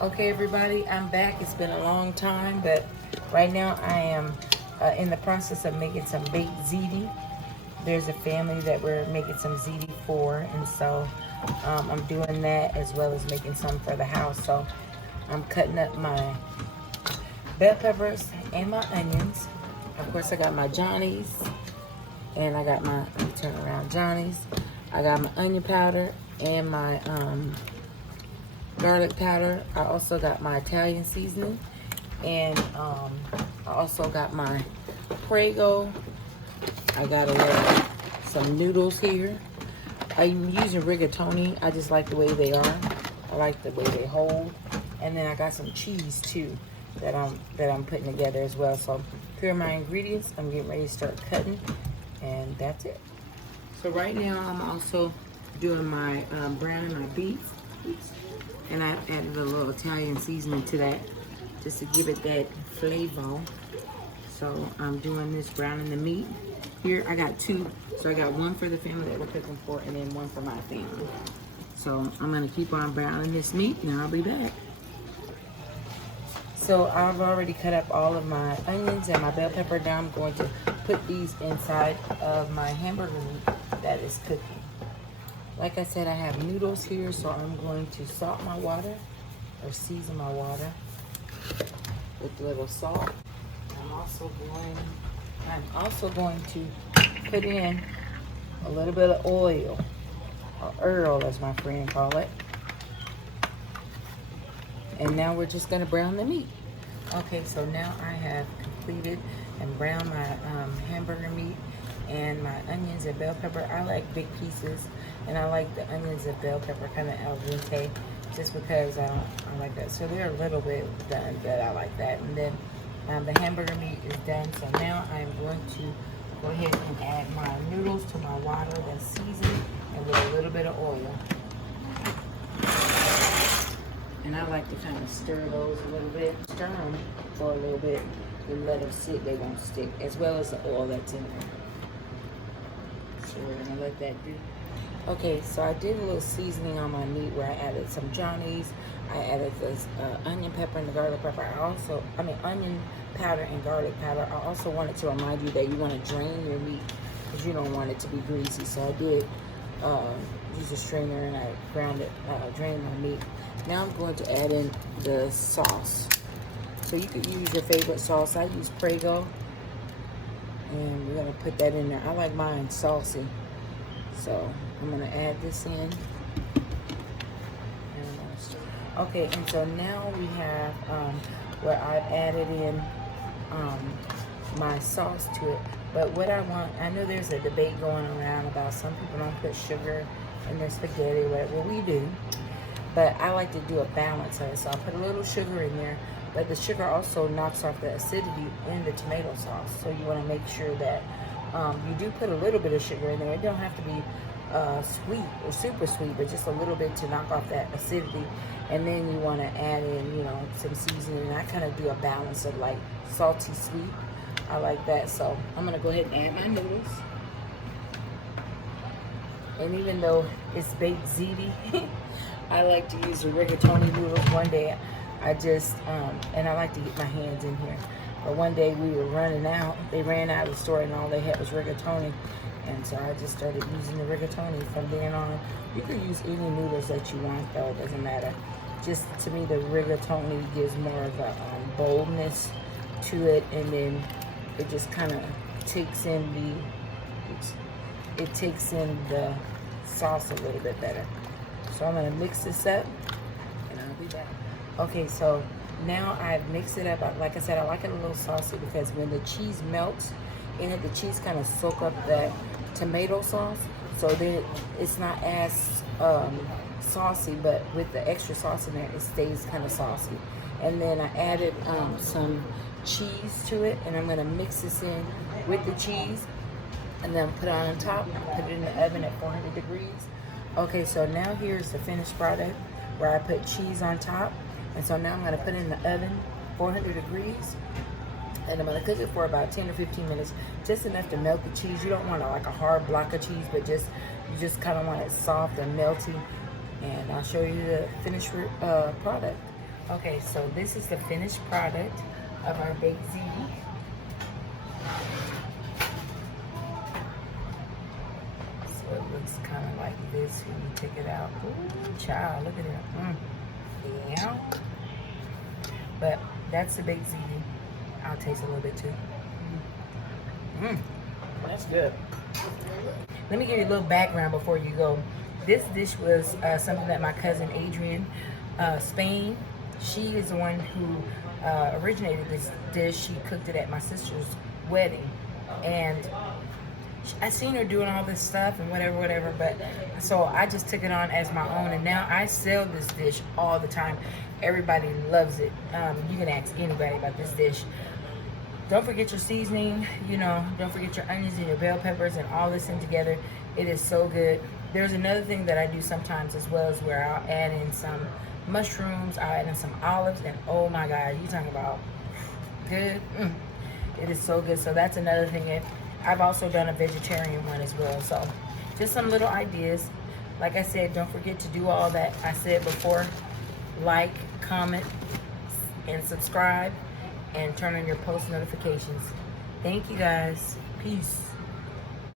Okay, everybody, I'm back. It's been a long time, but right now I am in the process of making some baked ziti. There's a family that we're making some ziti for, and so I'm doing that as well as making some for the house. So I'm cutting up my bell peppers and my onions. Of course, I got my Johnnies, and I got my, let me turn around, Johnnies. I got my onion powder and my garlic powder. I also got my Italian seasoning, and I also got my prego. I got some noodles here. I'm using Rigitoni. I just like the way they are. I like the way they hold. And then I got some cheese too that I'm putting together as well. So here are my ingredients. I'm getting ready to start cutting, and that's it. So right now I'm also doing my browning my beef. And I added a little Italian seasoning to that just to give it that flavor. So I'm doing this browning the meat. Here I got two. So I got one for the family that we're cooking for, and then one for my family. So I'm gonna keep on browning this meat, and I'll be back. So I've already cut up all of my onions and my bell pepper. Now I'm going to put these inside of my hamburger meat that is cooking. Like I said, I have noodles here, so I'm going to salt my water, or season my water with a little salt. I'm also going to put in a little bit of oil, or Earl as my friend call it. And now we're just gonna brown the meat. Okay, so now I have completed and browned my hamburger meat and my onions and bell pepper. I like big pieces, and I like the onions and bell pepper kind of al dente, just because I like that. So they're a little bit done, but I like that. And then the hamburger meat is done. So now I'm going to go ahead and add my noodles to my water that's seasoned and with a little bit of oil. And I like to kind of stir those a little bit, stir them for a little bit, and let them sit, they won't stick, as well as the oil that's in there. So we're gonna let that do. Okay, so I did a little seasoning on my meat where I added some Johnnies. I added this onion pepper and the garlic pepper. Onion powder and garlic powder. I also wanted to remind you that you want to drain your meat because you don't want it to be greasy. So I did use a strainer, and I drained my meat. Now I'm going to add in the sauce. So you could use your favorite sauce. I use Prego, and we're gonna put that in there. I like mine saucy, so I'm gonna add this in. Okay, and so now we have where I've added in my sauce to it. But what I want, I know there's a debate going around about some people don't put sugar in their spaghetti, right? Well, we do. But I like to do a balance of it. So I put a little sugar in there, but the sugar also knocks off the acidity in the tomato sauce. So you want to make sure that you do put a little bit of sugar in there. It don't have to be sweet or super sweet, but just a little bit to knock off that acidity. And then you want to add in, some seasoning. And I kind of do a balance of like salty, sweet. I like that. So I'm going to go ahead and add my noodles. And even though it's baked ziti, I like to use the Rigitoni noodles. One day I just, and I like to get my hands in here. But one day we were running out. They ran out of the store and all they had was Rigitoni. And so I just started using the Rigitoni from then on. You could use any noodles that you want though, it doesn't matter. Just to me, the Rigitoni gives more of a boldness to it, and then it just kind of takes in the sauce a little bit better. So I'm gonna mix this up, and I'll be back. Okay, so now I've mixed it up. Like I said, I like it a little saucy because when the cheese melts in it, the cheese kind of soak up that tomato sauce. So then it's not as saucy, but with the extra sauce in there, it stays kind of saucy. And then I added some cheese to it, and I'm gonna mix this in with the cheese, and then put it on top, put it in the oven at 400 degrees. Okay, so now here's the finished product where I put cheese on top. And so now I'm gonna put it in the oven, 400 degrees. And I'm gonna cook it for about 10 or 15 minutes, just enough to melt the cheese. You don't want like a hard block of cheese, but you just kind of want it soft and melty. And I'll show you the finished product. Okay, so this is the finished product of our baked ziti. So it looks kind of like this when you take it out. Ooh, child, look at it. Yeah. But that's the baked ziti. I'll taste a little bit too. That's good. Let me give you a little background before you go. This dish was something that my cousin Adrian, Spain, she is the one who originated this dish. She cooked it at my sister's wedding. And I seen her doing all this stuff and whatever, but so I just took it on as my own, and now I sell this dish all the time. Everybody loves it. You can ask anybody about this dish. Don't forget your seasoning, you know, don't forget your onions and your bell peppers and all this in together. It is so good. There's another thing that I do sometimes as well, is where I'll add in some mushrooms, I'll add in some olives, and oh my God, you talking about good? It is so good. So that's another thing. I've also done a vegetarian one as well. So just some little ideas. Like I said, don't forget to do all that I said before. Like, comment, and subscribe, and turn on your post notifications. Thank you guys. Peace.